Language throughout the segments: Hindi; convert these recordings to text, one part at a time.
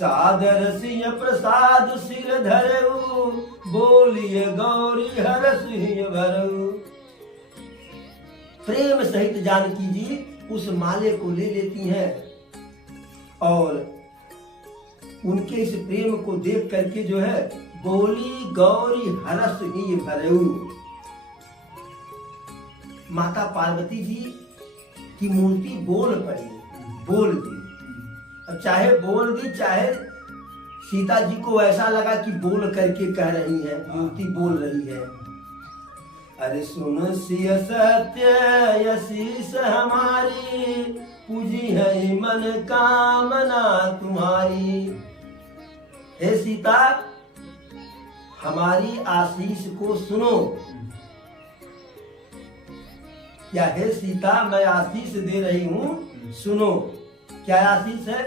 सादर सिंह प्रसाद सिर धरऊ, बोलिए गौरी हरस हिय भरऊ। प्रेम सहित जानकी जी उस माले को ले लेती हैं और उनके इस प्रेम को देख करके जो है बोली गौरी हरस हिय भरऊ। माता पार्वती जी की मूर्ति बोल पड़ी, बोल दी। अब चाहे बोल दी, चाहे सीता जी को ऐसा लगा कि बोल करके कह रही है, मूर्ति बोल रही है। अरे सुन सिय सत्य यशीष हमारी, पूजी है मन कामना तुम्हारी। हे सीता, हमारी आशीष को सुनो। या हे सीता, मैं आशीष दे रही हूँ, सुनो। क्या आशीष है?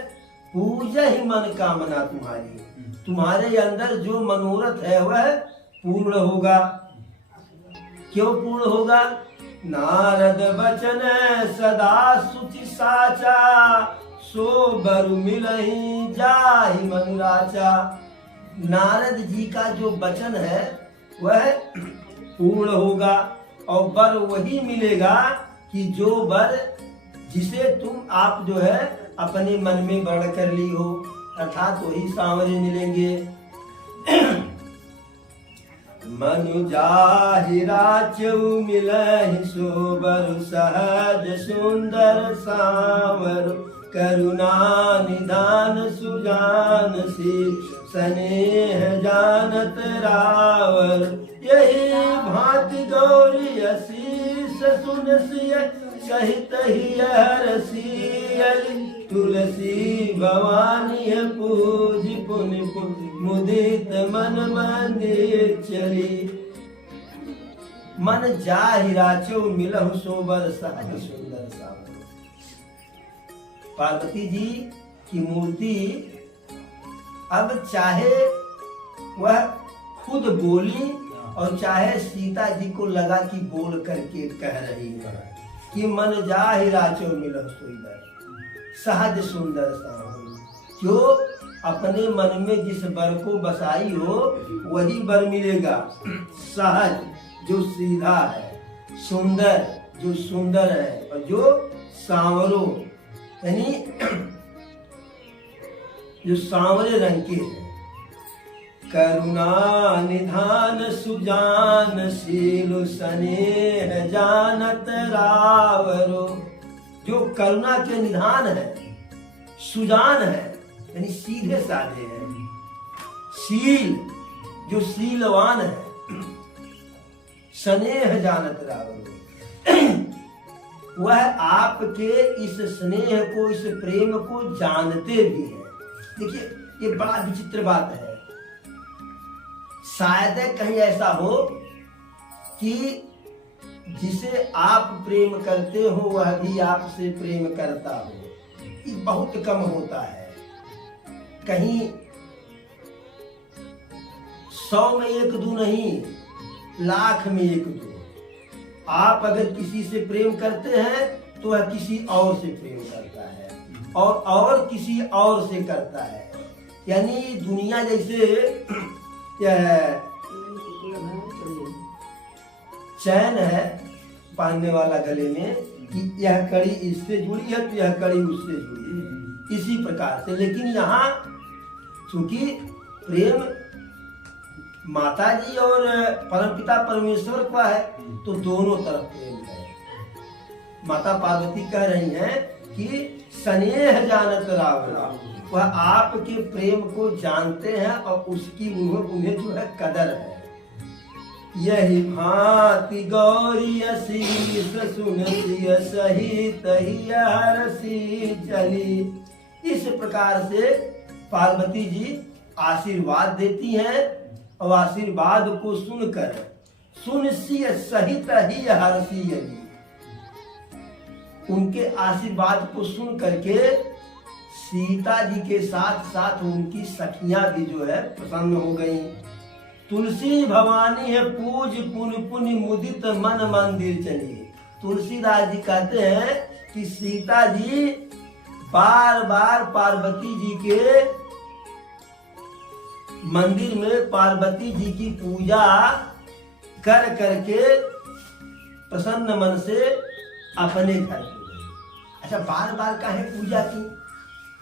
पूजा ही मन कामना तुम्हारी, तुम्हारे अंदर जो मनोरथ है वह पूर्ण होगा। क्यों पूर्ण होगा? नारद बचन सदा सुचि साचा, सो बरु मिलहि जाहि मन राचा। नारद जी का जो वचन है वह पूर्ण होगा और वर वही मिलेगा कि जो वर जिसे तुम आप जो है अपने मन में वर्ण कर ली हो, अर्थात वही सांवरे मिलेंगे। मनु जाहि राचऊ मिलहि सोबर, सहज सुंदर सांवर, करुणा निधान सुजान सी, स्नेह जानत रावर। यही भांति गौरी असीस सुन सिय, सहित ही हरसियली। तुलसी भवानी पूज पुनि मुदित मन मंदिर चली। मन जाहि राचो मिलहु सोबर, सहज सुंदर सांवर। पार्वती जी की मूर्ति अब चाहे वह खुद बोली और चाहे सीता जी को लगा कि बोल करके कह रही है कि मन जाहि राचो मिलहु सोबर, सहज सुंदर सांवर। जो अपने मन में जिस वर को बसाई हो वही वर मिलेगा। सहज जो सीधा है, सुंदर जो सुंदर है, और जो सांवरो यानी जो सांवरे रंग के है। करुणा निधान सुजान शील, स्नेह जानत रावरो। जो करुणा के निधान है, सुजान है यानी सीधे साधे हैं, शील जो शीलवान है, स्नेह जानत रावरो। वह आपके इस स्नेह को, इस प्रेम को जानते भी हैं। देखिए ये बड़ा विचित्र बात है। शायद कहीं ऐसा हो कि जिसे आप प्रेम करते हो वह भी आपसे प्रेम करता हो, ये बहुत कम होता है। कहीं 100 में 1-2 नहीं, लाख में 1-2। आप अगर किसी से प्रेम करते हैं तो वह किसी और से प्रेम करता है और किसी और से करता है। यानी दुनिया जैसे चैन है पहनने वाला गले में कि यह कड़ी इससे जुड़ी है तो यह कड़ी उससे जुड़ी है, इसी प्रकार से। लेकिन यहाँ चूंकि प्रेम माता जी और परमपिता परमेश्वर का है तो दोनों तरफ प्रेम है। माता पार्वती कह रही हैं कि स्नेह जानत रावरा, वह आपके प्रेम को जानते हैं और उसकी उन्हें जो है कदर है। यही भांति गौरी असीस सुन सिय, सहित ही हरसी चली। इस प्रकार से पार्वती जी आशीर्वाद देती हैं और आशीर्वाद को सुनकर सुन सिय सहित ही हरसी चली। उनके आशीर्वाद को सुन करके सीता जी के साथ साथ उनकी सखियां भी जो है प्रसन्न हो गई। तुलसी भवानी है पूज पुनि पुनि मुदित मन मंदिर चली। तुलसीदास जी कहते हैं कि सीता जी बार बार पार्वती जी के मंदिर में पार्वती जी की पूजा कर करके प्रसन्न मन से अपने घर को गए। अच्छा, बार बार काहे पूजा की?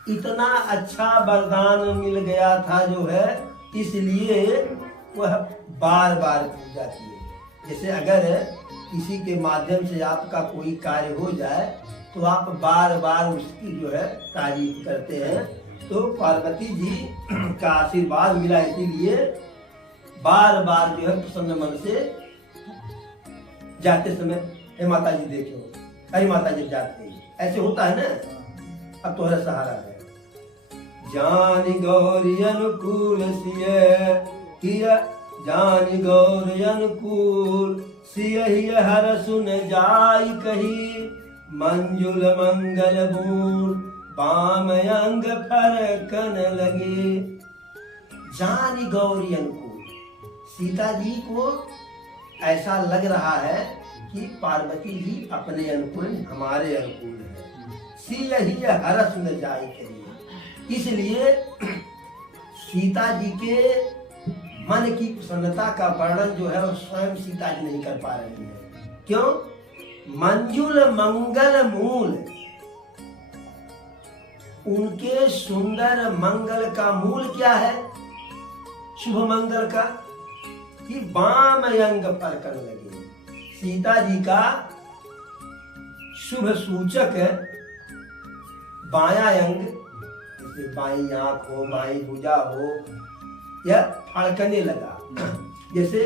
इतना अच्छा वरदान मिल गया था जो है, इसलिए वह बार बार पूजा किए। जैसे अगर किसी के माध्यम से आपका कोई कार्य हो जाए तो आप बार बार उसकी जो है तारीफ करते हैं। तो पार्वती जी का आशीर्वाद मिला, इसीलिए बार बार जो है प्रसन्न मन से जाते समय, हे माता जी देखो, अरे माता जी जाते ही ऐसे होता है ना। अब तोहरा सहारा है। जान गौरी अनुकूल सिय जान गौरी अनुकूल सिय हर सुन जाई कही, मंजुल मंगल बूल बाम अंग फरकन लगे। जान गौरी अनुकूल, सीता जी को ऐसा लग रहा है कि पार्वती जी अपने अनुकूल, हमारे अनुकूल है। सिय ही हरस न जाई करिए, इसलिए सीता जी के मन की प्रसन्नता का वर्णन जो है वो स्वयं सीता जी नहीं कर पा रही है। क्यों? मंजुल मंगल मूल, उनके सुंदर मंगल का मूल क्या है? शुभ मंगल का, कि बाम अंग पर कर लगे। सीता जी का शुभ सूचक बाया अंग, जैसे बाई आंख हो, बाई भुजा हो, यह फड़कने लगा। जैसे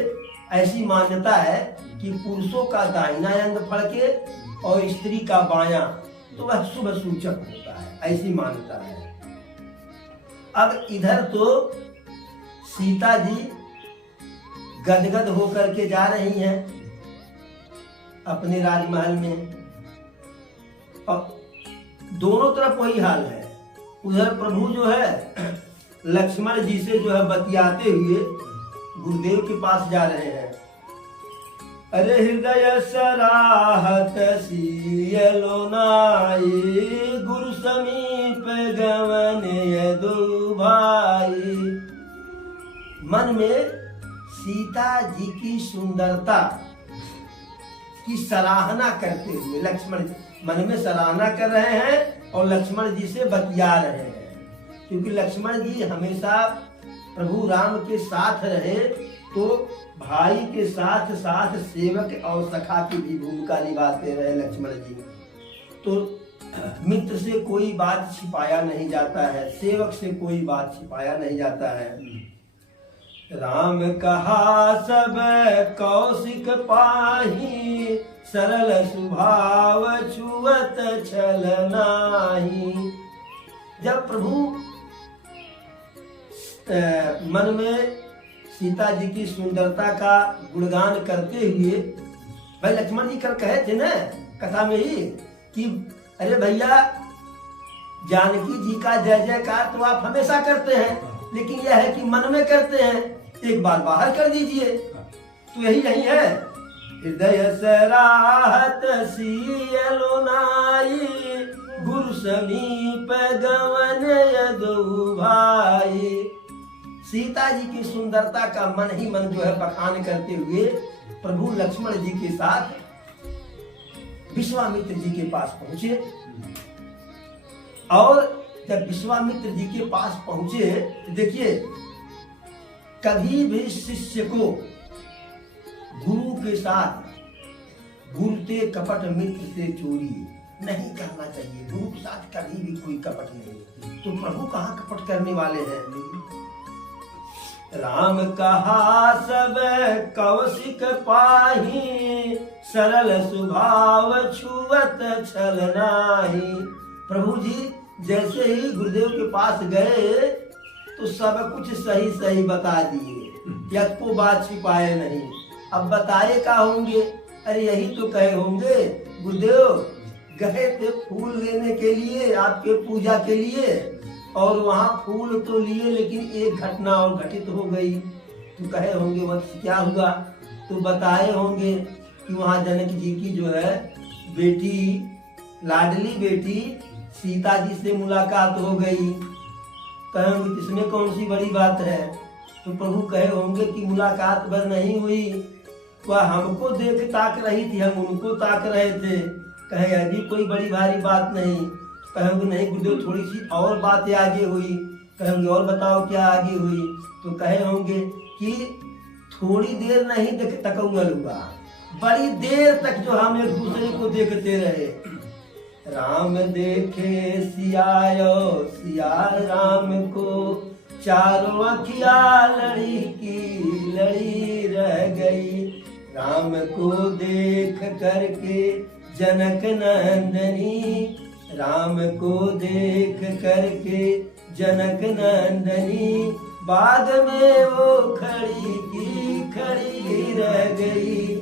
ऐसी मान्यता है कि पुरुषों का दाहिना अंग फड़के और स्त्री का बायां, तो वह शुभ सूचक होता है, ऐसी मान्यता है। अब इधर तो सीता जी गदगद होकर के जा रही हैं अपने राजमहल में, और दोनों तरफ वही हाल है। उधर प्रभु जो है लक्ष्मण जी से जो है बतियाते हुए गुरुदेव के पास जा रहे हैं। अरे हृदय सराहत सियलो नाई, गुरु समीप गवन यदु भाई। मन में सीता जी की सुंदरता की सराहना करते हुए लक्ष्मण मन में सराहना कर रहे हैं और लक्ष्मण जी से बतिया रहे हैं। क्योंकि लक्ष्मण जी हमेशा प्रभु राम के साथ रहे तो भाई के साथ साथ सेवक और सखा की भी भूमिका निभाते रहे लक्ष्मण जी। तो मित्र से कोई बात छिपाया नहीं जाता है, सेवक से कोई बात छिपाया नहीं जाता है। राम कहा सब कौशिक पाही, सरल स्वभाव छुअत छल नाही। जब प्रभु मन में सीता जी की सुंदरता का गुणगान करते हुए, भाई लक्ष्मण जी कल कहे थे ना कथा में ही कि अरे भैया जानकी जी का जय जयकार तो आप हमेशा करते हैं, लेकिन यह है कि मन में करते हैं, एक बार बाहर कर दीजिए। तो यही है, हृदय सराहत सियलो नाई, गुरु समीप गवन यदु भाई। सीता जी की सुंदरता का मन ही मन जो है बखान करते हुए प्रभु लक्ष्मण जी के साथ विश्वामित्र जी के पास पहुंचे। और जब विश्वामित्र जी के पास पहुंचे, देखिए कभी भी शिष्य को गुरु के साथ घूरते कपट मित्र से चोरी नहीं करना चाहिए। गुरु के साथ कभी भी कोई कपट नहीं। तो प्रभु कहाँ कपट करने वाले हैं? राम कहा सब कौशिक पाही, सरल स्वभाव छुअत छल नाही। प्रभु जी जैसे ही गुरुदेव के पास गए तो सब कुछ सही सही बता दिए, या को बात छिपाए नहीं। अब बताए का होंगे? अरे यही तो कहे होंगे, गुरुदेव गए थे फूल लेने के लिए आपके पूजा के लिए, और वहाँ फूल तो लिए लेकिन एक घटना और घटित हो गई। तो कहे होंगे वह क्या हुआ? तो बताए होंगे कि वहाँ जनक जी की जो है बेटी, लाडली बेटी सीता जी से मुलाकात हो गई। कहेंगे इसमें कौन सी बड़ी बात है? तो प्रभु कहे होंगे कि मुलाकात भर नहीं हुई, वह हमको देख ताक रही थी, हम उनको ताक रहे थे। कहे यह भी कोई बड़ी भारी बात नहीं। कहेंगे नहीं गुरुदेव थोड़ी सी और बातें आगे हुई। कहेंगे और बताओ क्या आगे हुई। तो कहे होंगे कि थोड़ी देर नहीं देख तकऊंगा लुगा, बड़ी देर तक जो हम एक दूसरे को देखते रहे। राम देखे सियायो सिया राम को, चारों अखिया लड़ी की लड़ी रह गई। राम को देख करके जनक नंदनी, राम को देख करके जनक नंदनी, बाद में वो खड़ी की खड़ी रह गई।